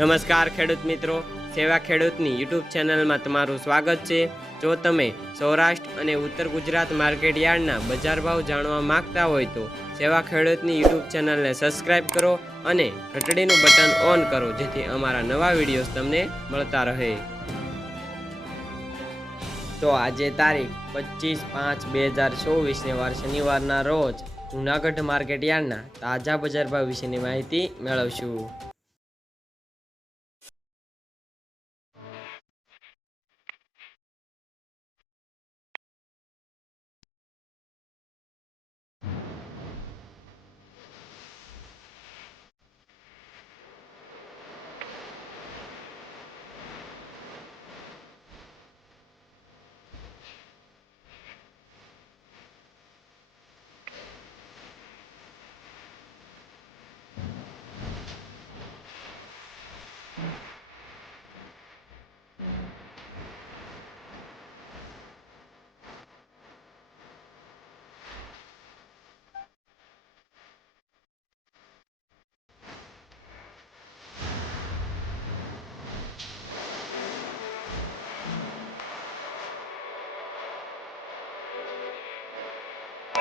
નમસ્કાર ખેડૂત મિત્રો, સેવા ખેડૂતની યુટ્યુબ ચેનલમાં તમારું સ્વાગત છે। જો તમે સૌરાષ્ટ્ર અને ઉત્તર ગુજરાત માર્કેટ યાર્ડના બજાર ભાવ જાણવા માંગતા હોય તો સેવા ખેડૂતની યુટ્યુબ ચેનલને સબસ્ક્રાઇબ કરો અને ઘંટડીનું બટન ઓન કરો, જેથી અમારા નવા વિડીયોઝ તમને મળતા રહે। તો આજે તારીખ 25/5/2024 વાર શનિવારના રોજ જૂનાગઢ માર્કેટ યાર્ડના તાજા બજાર ભાવ વિશેની માહિતી મેળવશું।